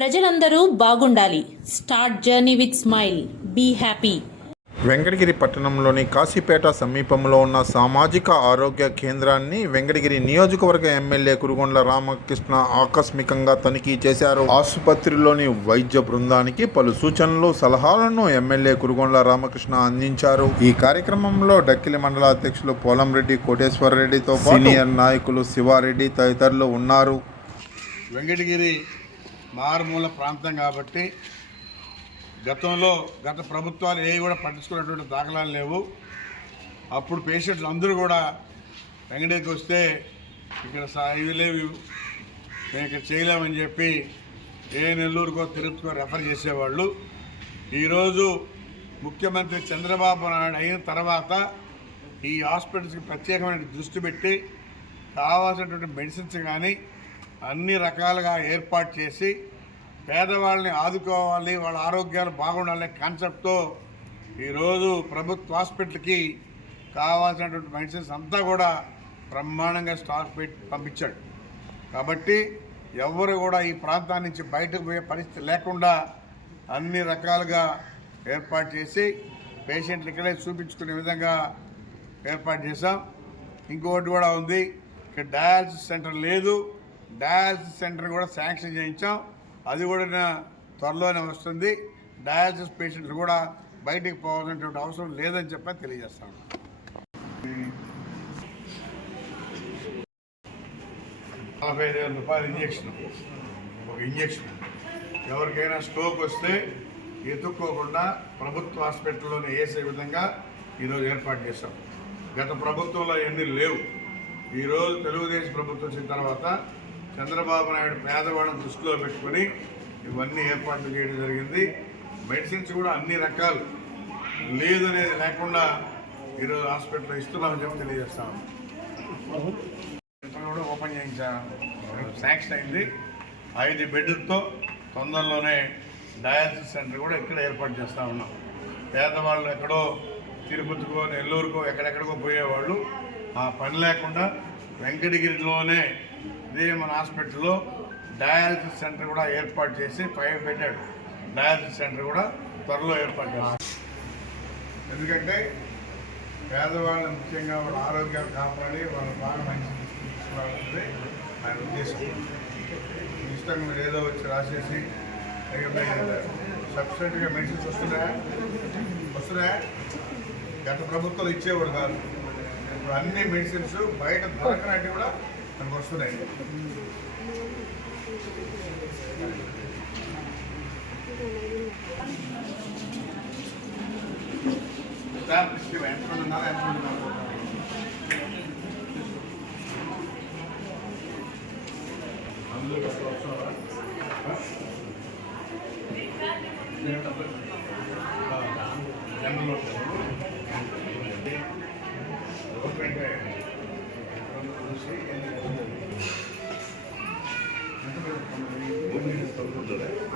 ప్రజలందరూ బాగుండాలి. Start journey with smile. Be happy. Venkatagiri పట్టణంలోని కాశీపేట సమీపంలో ఉన్న సామాజిక ఆరోగ్య కేంద్రాన్ని వెంకటగిరి నియోజకవర్గ ఎమ్మెల్యే కురుగొండ్ల రామకృష్ణ ఆకస్మికంగా తనిఖీ చేశారు. ఆసుపత్రిలోని వైద్య బృందానికి పలు సూచనలు సలహాలను ఎమ్మెల్యే కురుగొండ్ల రామకృష్ణ అందించారు. ఈ కార్యక్రమంలో డక్కిలి మండల అధ్యక్షులు పోలంరెడ్డి కోటేశ్వరరెడ్డితో పాటు సీనియర్ నాయకులు శివారెడ్డి తదితరులు ఉన్నారు. వెంకటగిరి మారుమూల ప్రాంతం కాబట్టి గతంలో గత ప్రభుత్వాలు ఏవి కూడా పట్టించుకున్నటువంటి దాఖలాలు లేవు. అప్పుడు పేషెంట్లు అందరూ కూడా వెంగడేకి వస్తే ఇక్కడ ఇవి లేవు. మేము ఇక్కడ చేయలేమని చెప్పి ఏ నెల్లూరుకో తిరుపతికో రెఫర్ చేసేవాళ్ళు. ఈరోజు ముఖ్యమంత్రి చంద్రబాబు నాయుడు అయిన తర్వాత ఈ హాస్పిటల్స్కి ప్రత్యేకమైన దృష్టి పెట్టి కావాల్సినటువంటి మెడిసిన్స్ కానీ అన్ని రకాలుగా ఏర్పాటు చేసి పేదవాళ్ళని ఆదుకోవాలి వాళ్ళ ఆరోగ్యాలు బాగుండాలనే కాన్సెప్ట్తో ఈరోజు ప్రభుత్వ హాస్పిటల్కి కావాల్సినటువంటి మెడిసిన్స్ అంతా కూడా బ్రహ్మాండంగా స్టాక్ పెట్టి పంపించాడు. కాబట్టి ఎవరు కూడా ఈ ప్రాంతం నుంచి బయటకు పోయే పరిస్థితి లేకుండా అన్ని రకాలుగా ఏర్పాటు చేసి పేషెంట్లు ఇక్కడే చూపించుకునే విధంగా ఏర్పాటు చేశాం. ఇంకొకటి కూడా ఉంది ఇక్కడ డయాలసిస్ సెంటర్ లేదు. డయాలసిస్ సెంటర్ కూడా శాంక్షన్ చేయించాం. అది కూడా నా- త్వరలోనే వస్తుంది. డయాలసిస్ పేషెంట్లు కూడా బయటికి పోవాల్సినటువంటి అవసరం లేదని చెప్పి తెలియజేస్తాను. నలభై ఐదు వేల రూపాయల ఇంజక్షన్. ఒక ఇంజక్షన్. ఎవరికైనా స్ట్రోక్ వస్తే ఎత్తుక్కోకుండా ప్రభుత్వ హాస్పిటల్లోనే వేసే విధంగా ఈరోజు ఏర్పాటు చేశాం. గత ప్రభుత్వంలో ఎన్ని లేవు. ఈరోజు తెలుగుదేశం ప్రభుత్వం వచ్చిన తర్వాత చంద్రబాబు నాయుడు పేదవాళ్ళని దృష్టిలో పెట్టుకొని ఇవన్నీ ఏర్పాట్లు చేయడం జరిగింది. మెడిసిన్స్ కూడా అన్ని రకాలు లేదనేది లేకుండా ఈరోజు హాస్పిటల్లో ఇస్తున్నామని చెప్పి తెలియజేస్తాము కూడా ఓపెన్ చేయించాను శాంక్షన్ అయింది. ఐదు బెడ్లతో తొందరలోనే డయాలసిస్ సెంటర్ కూడా ఇక్కడ ఏర్పాటు చేస్తా ఉన్నాం. పేదవాళ్ళు ఎక్కడో తిరుపతికో నెల్లూరుకో ఎక్కడెక్కడికో పోయేవాళ్ళు ఆ పని లేకుండా వెంకటగిరిలోనే ఇదే మన హాస్పిటల్లో డయాలసిస్ సెంటర్ కూడా ఏర్పాటు చేసి ఫైవ్ బెడెడ్ డయాలసిస్ సెంటర్ కూడా త్వరలో ఏర్పాటు చేస్తాం. ఎందుకంటే పేదవాళ్ళు ముఖ్యంగా వాళ్ళ ఆరోగ్యాలు కాపాడి వాళ్ళ బాగా మంచి తీసుకోవాలన్నది ఆయన ఉద్దేశం. ఇష్టంగా మీరు ఏదో వచ్చి రాసేసి సబ్సిడీగా మెడిసిన్స్ వస్తున్నాయా? వస్తున్నాయా? గత ప్రభుత్వాలు ఇచ్చేవాడు కాదు. ఇప్పుడు అన్ని మెడిసిన్స్ బయట దొరకనట్టు కూడా మనకు వస్తున్నాయి ఎంతమంది ఉన్నారు ఎంతమంది ఉన్నారు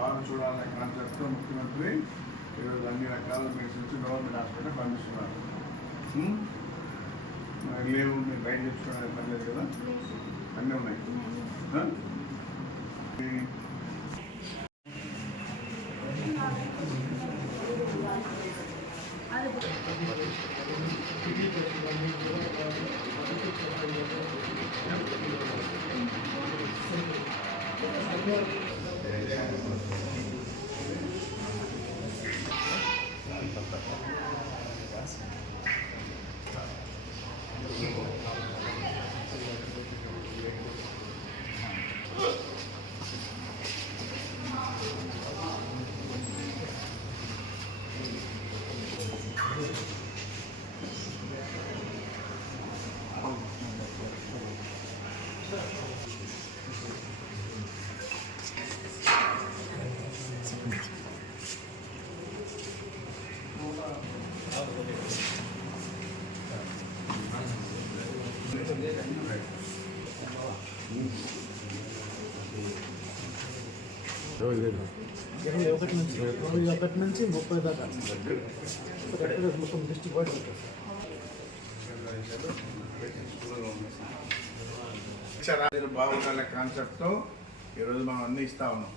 బాగా చూడాలనే కాన్సెప్ట్తో ముఖ్యమంత్రి ఈరోజు అన్ని రకాల మెడిసిన్స్ గవర్నమెంట్ హాస్పిటల్ పంపిస్తున్నారు. లేవు మీరు బయట తెచ్చుకోవడానికి పని లేదు కదా? అన్నీ ఉన్నాయి. ఇరవై ఒకటి నుంచి ఇరవై ఒకటి నుంచి ముప్పై దాకా కరెక్ట్గా మొత్తం డిస్ట్రిక్ట్ వైడ్ ఉంటుంది బాగుండాలనే కాన్సెప్ట్తో ఈరోజు మనం అన్ని ఇస్తా ఉన్నాం